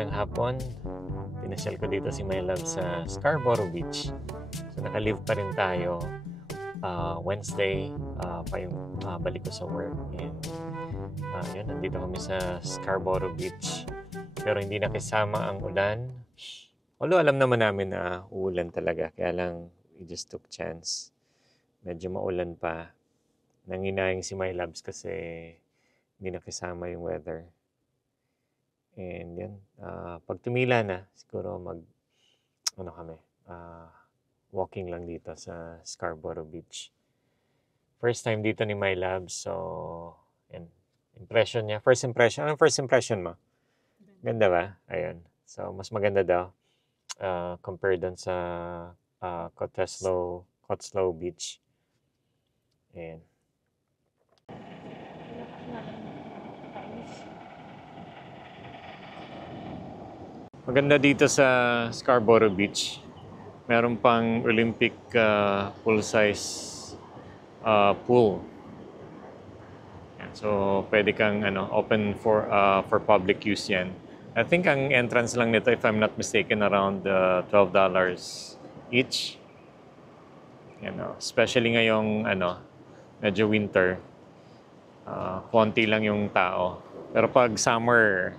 magandang hapon. Pinasyal ko dito si My Love sa Scarborough Beach. So naka-leave pa rin tayo. Wednesday pa yung balik ko sa work. And yun, nandito kami sa Scarborough Beach. Pero hindi nakisama ang ulan. Although alam naman namin na uulan talaga. Kaya lang, we just took chance. Medyo maulan pa. Nanginayang si My Loves kasi hindi nakisama yung weather. And yan, pag tumila na, siguro walking lang dito sa Scarborough Beach. First time dito ni My Love, so, yan, impression niya. First impression, anong first impression mo? Ganda ba? Ayun. So, mas maganda daw compared dun sa Cottesloe Beach. Ayan. Maganda dito sa Scarborough Beach. Meron pang Olympic full-size pool. Yan. So, pwede kang open for public use yan. I think ang entrance lang nito, if I'm not mistaken, around $12 each. Yan, especially ngayong medyo winter. Konti lang yung tao. Pero pag summer,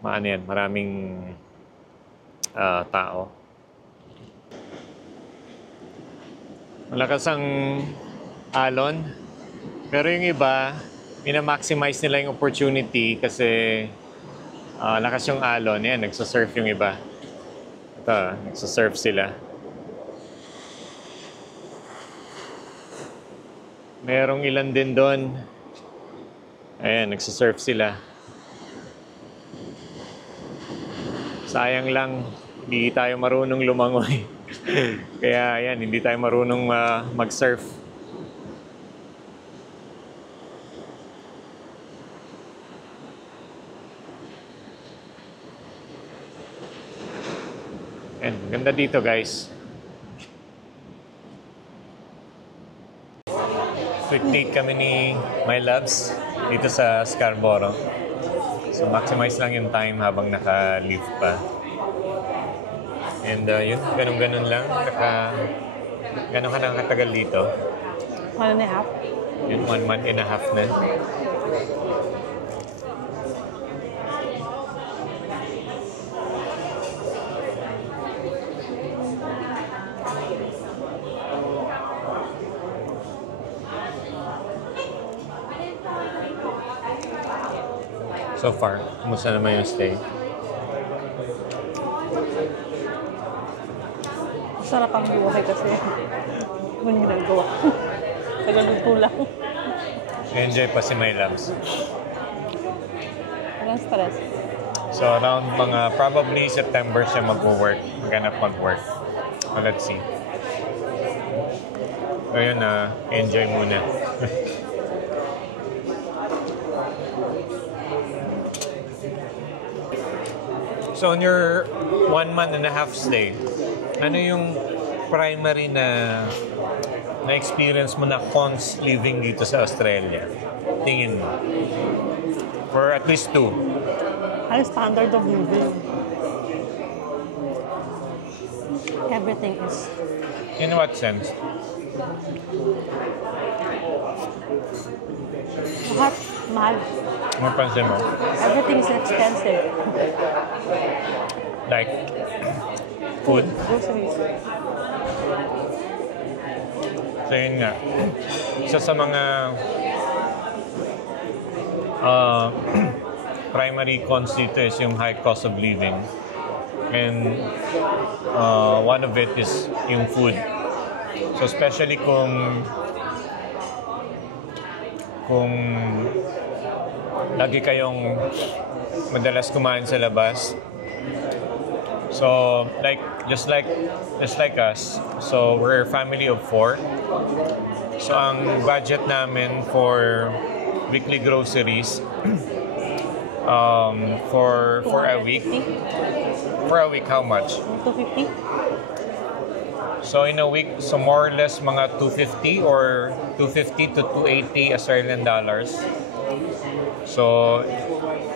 maraming tao. Malakas ang alon. Pero yung iba, minamaximize nila yung opportunity kasi lakas yung alon. Yan, nagsasurf yung iba. Ito, nagsasurf sila. Merong ilan din doon. Ayan, nagsasurf sila. Sayang lang, hindi tayo marunong lumangoy. Kaya yan, hindi tayo marunong mag-surf. Yan, ganda dito guys. Picnic kami ni My Loves dito sa Scarborough. So maximize lang yung time habang naka-leave pa. And yun, ganun-ganun lang. Ganun ka nang katagal dito? 1.5. Yun, 1 month and a half na. So far, kumusta naman yung stay? Sarap ang buhay kasi kung ginagawa. Tagaluto lang. Enjoy pa si My Loves. Walang stress. So around probably September siya mag-work. Maghanap mag-work. So let's see. So yun, enjoy muna. So on your 1 month and a half stay, ano yung primary na experience mo na cons living dito sa Australia? Tingin mo? For at least 2. High standard of living. Everything is... In what sense? Lahat mahal. Mapansin mo? Everything is expensive. Like, food? Groceries. So yun nga. Isa sa mga primary cons dito is yung high cost of living. And one of it is yung food. So especially kung lagi kayong madalas kumain sa labas. So just like us. So we're a family of 4. So ang budget namin for weekly groceries for a week. For a week, how much? $250. So in a week, so more or less mga 250 or 250 to 280 Australian dollars. So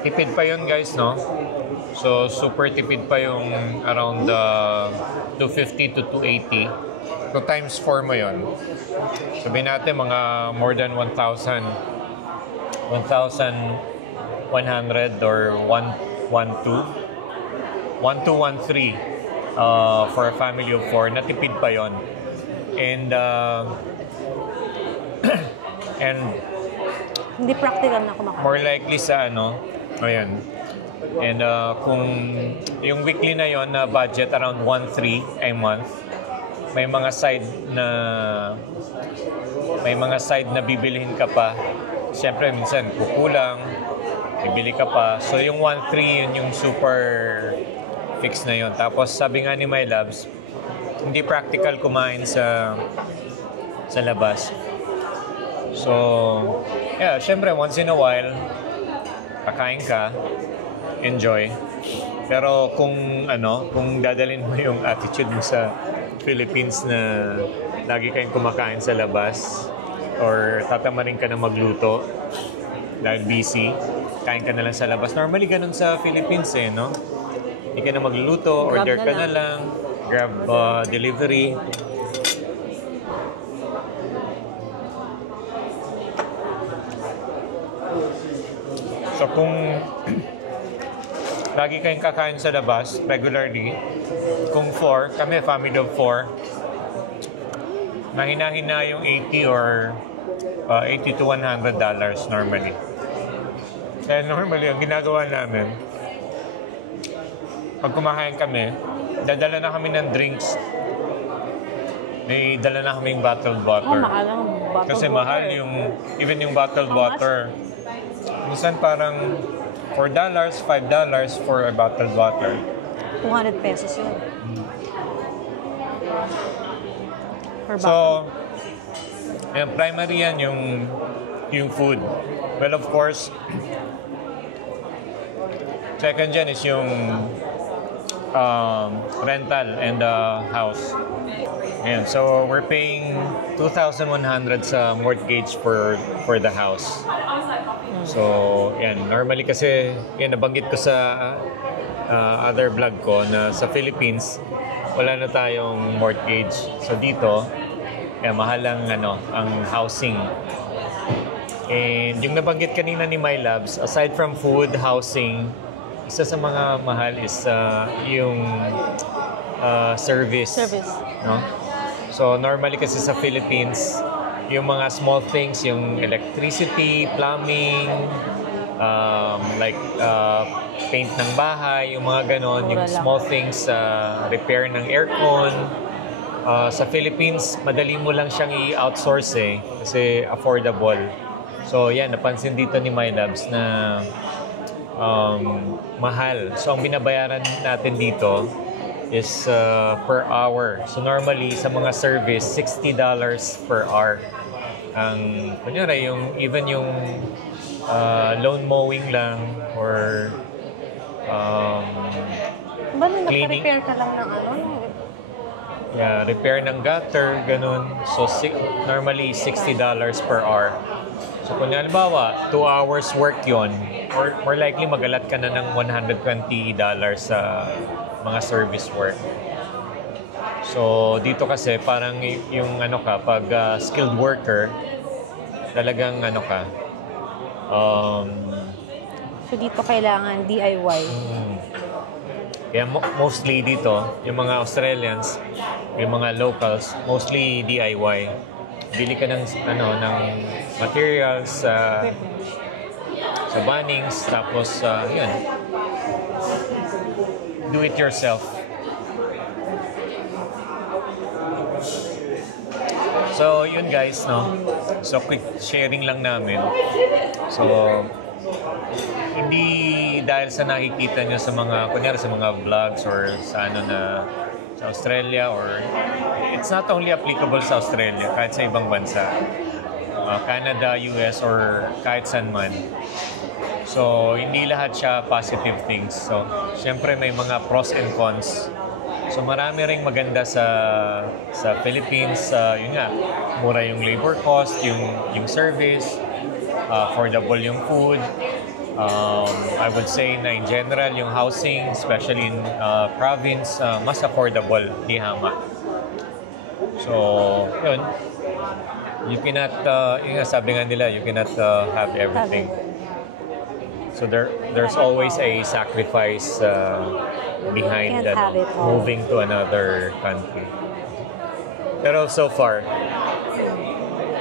tipid pa yun guys, no? So, super tipid pa yung around 250 to 280. So, times 4 mo yun. Sabihin natin mga more than 1,100 or 1,213 for a family of 4. Natipid pa yon. And and Hindi practical na kumakain. more likely sa ayan. And kung yung weekly na yon na budget around 1,300 a month, may mga side na bibilihin ka pa. Siyempre minsan kukulang, bibili ka pa. So yung 1,300 yun yung super fix na yon. Tapos sabi nga ni My Loves, hindi practical kumain sa labas. So, yeah, syempre once in a while, kakain ka, enjoy. Pero kung dadalhin mo yung attitude mo sa Philippines na lagi kayong kumakain sa labas or tatamarin ka na magluto dahil busy, kain ka na lang sa labas. Normally ganun sa Philippines no? Hindi ka na magluluto, order ka na lang, grab delivery. So kung lagi kayong kakain sa labas regularly, kung 4, kami family of 4, mahina-hina yung 80 or $80 to $100 normally. Kaya normally, ang ginagawa namin, pag kumakain kami, dadala na kami ng drinks. May dala na kaming bottled water. Mahal ang bottled Kasi water. mahal even yung bottled water. Minsan parang $4, $5 for a bottled water. 200 pesos yun. Per So, primary yan yung food. Well, of course, second dyan is yung rental and house. Ayan, so we're paying 2,100 sa mortgage for the house. So, yan. Normally kasi, yan, nabanggit ko sa other vlog ko na sa Philippines, wala na tayong mortgage. So, dito, yan, mahal ang housing. And yung nabanggit kanina ni My Loves, aside from food, housing, isa sa mga mahal is yung service. No? So, normally kasi sa Philippines, yung mga small things, yung electricity, plumbing, paint ng bahay, yung mga ganon, yung small things, repair ng aircon. Sa Philippines, madali mo lang siyang i-outsource kasi affordable. So, yan, napansin dito ni My Loves na mahal. So, ang binabayaran natin dito is per hour. So, normally, sa mga service, $60 per hour. Ang, kunyari, even yung lawn mowing lang or cleaning. Naka-repair ka lang ng Yeah, repair ng gutter, ganun. So, normally, $60 per hour. So, kung halimbawa, 2 hours work yon, or more likely magalat ka na ng $120 sa mga service work. So, dito kasi parang yung pag skilled worker, talagang So, dito kailangan DIY. Kaya mostly dito, yung mga Australians, yung mga locals, mostly DIY. Bili ka ng materials sa Bunnings, tapos yun, do it yourself. So yun guys, no? So quick sharing lang namin. So hindi dahil sa nakikita nyo sa mga, kunyari sa mga vlogs or sa sa Australia, or it's not only applicable sa Australia, kahit sa ibang bansa, Canada, US, or kahit saan man. So, hindi lahat siya positive things. So, syempre may mga pros and cons. So, marami ring maganda sa Philippines. Yun nga, mura yung labor cost, yung service, affordable yung food. I would say na in general, yung housing, especially in province, mas affordable di Hama. So, yun. You cannot, yung nga sabi nga nila, you cannot have everything. So there's always a sacrifice behind Can't have it all. moving to another country. Pero so far,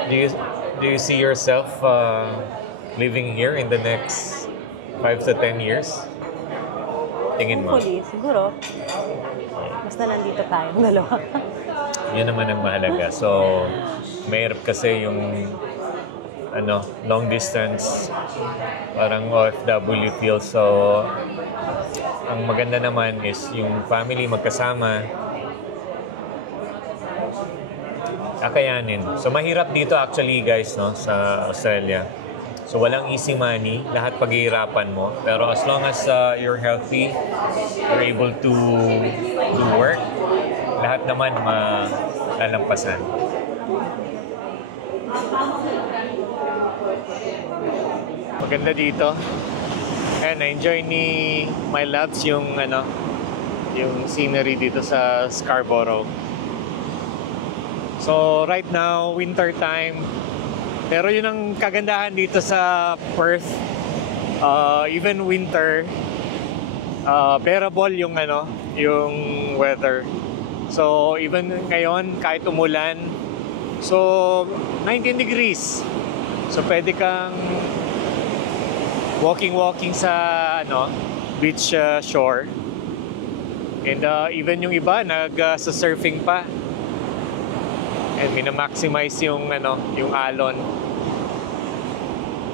do you see yourself living here in the next 5 to 10 years? Tingin mo? Hopefully, siguro. Basta nandito tayong dalawa. Yun naman ang mahalaga. So, mahirap kasi yung long distance, parang OFW feel. So, ang maganda naman is yung family magkasama, kakayanin. So, mahirap dito actually guys, no, sa Australia. So, walang easy money, lahat paghihirapan mo. Pero as long as you're healthy, you're able to do work, lahat naman malalampasan. Maganda dito. And na-enjoy ni my loves yung yung scenery dito sa Scarborough. So right now, winter time. Pero yun ang kagandahan dito sa Perth. Even winter, bearable yung yung weather. So even ngayon kahit umulan, so 19 degrees. So pwede kang walking sa beach shore. And even yung iba sa surfing pa. And mina-maximize yung yung alon.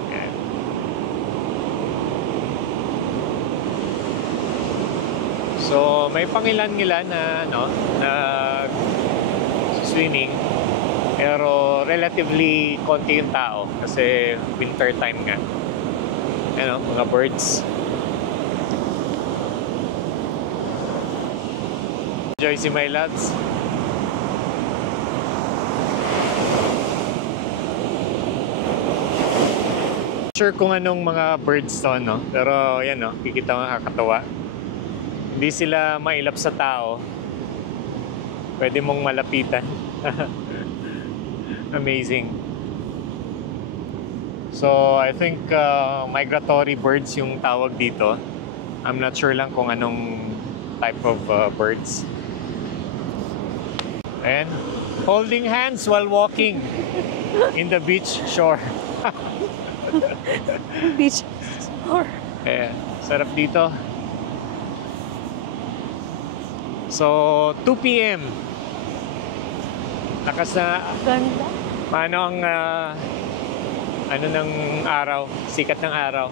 Yan. So may pangilan-ngilan na na swimming. Pero relatively konti yung tao kasi winter time nga. Mga birds. Enjoy si my lads. Sure kung anong mga birds to, no? Pero yan, no? Kikita mo nakakatawa. Hindi sila mailap sa tao. Pwede mong malapitan. Amazing. So, I think migratory birds yung tawag dito. I'm not sure lang kung anong type of birds. And holding hands while walking in the beach shore. Beach shore. Sarap dito. So, 2 p.m. Lakas na. Ganda. Paano ang ng araw, sikat ng araw.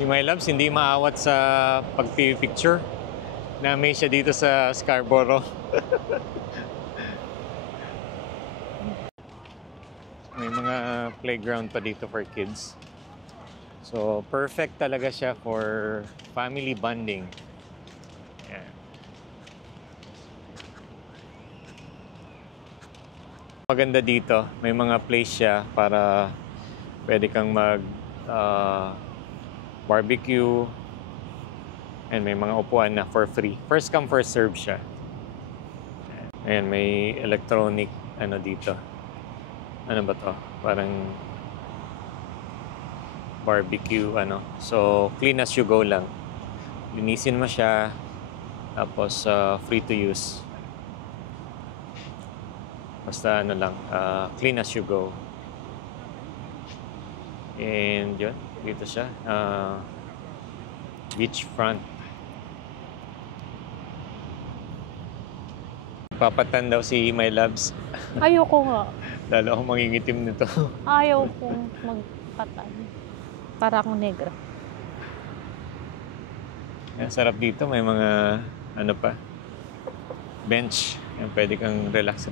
Si My Loves hindi maawat sa pagpipicture. Namin siya dito sa Scarborough. May mga playground pa dito for kids. So, perfect talaga siya for family bonding. Yan. Maganda dito. May mga place siya para pwede kang mag barbecue. And may mga upuan na for free. First come, first serve siya. Ayan, may electronic dito. ano ba to? Parang barbecue, ano. So, clean as you go lang. Linisin mo siya, tapos free to use. Basta ano lang, clean as you go. And yun, dito siya. Beachfront. Papatan daw si My Loves. Ayoko nga. Lalo akong mangingitim nito. Ayaw kong magpatan. Para akong negra. Ang sarap dito, may mga ano pa, bench. Yan, pwede kang relax.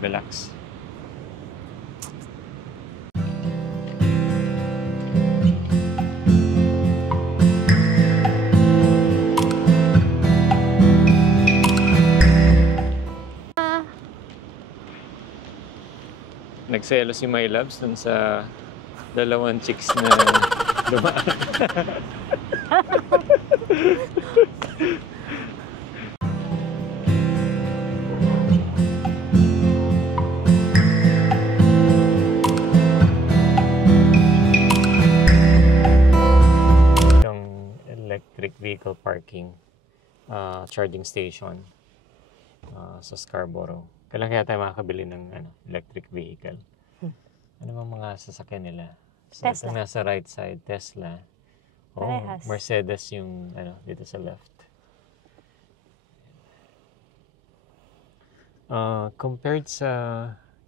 Nagselo si My Loves dun sa dalawang chicks na dumaan. Yung electric vehicle parking, charging station sa Scarborough. Kailan kaya tayo makakabili ng electric vehicle? Ano bang mga sasakyan nila? So, Tesla. itong nasa right side, Tesla. Oh, Parehas. Mercedes yung dito sa left. Compared sa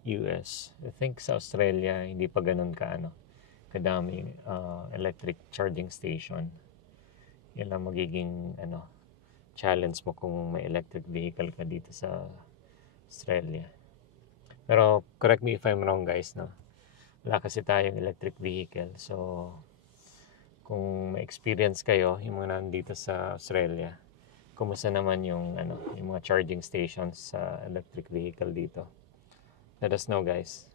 US, I think sa Australia, hindi pa ganun kadami electric charging station. Yan lang magiging challenge mo kung may electric vehicle ka dito sa Australia. Pero correct me if I'm wrong, guys, no? Wala kasi tayong electric vehicle. So kung may experience kayo yung mga nandito sa Australia, kumusta naman yung yung mga charging stations sa electric vehicle dito? Let us know, guys.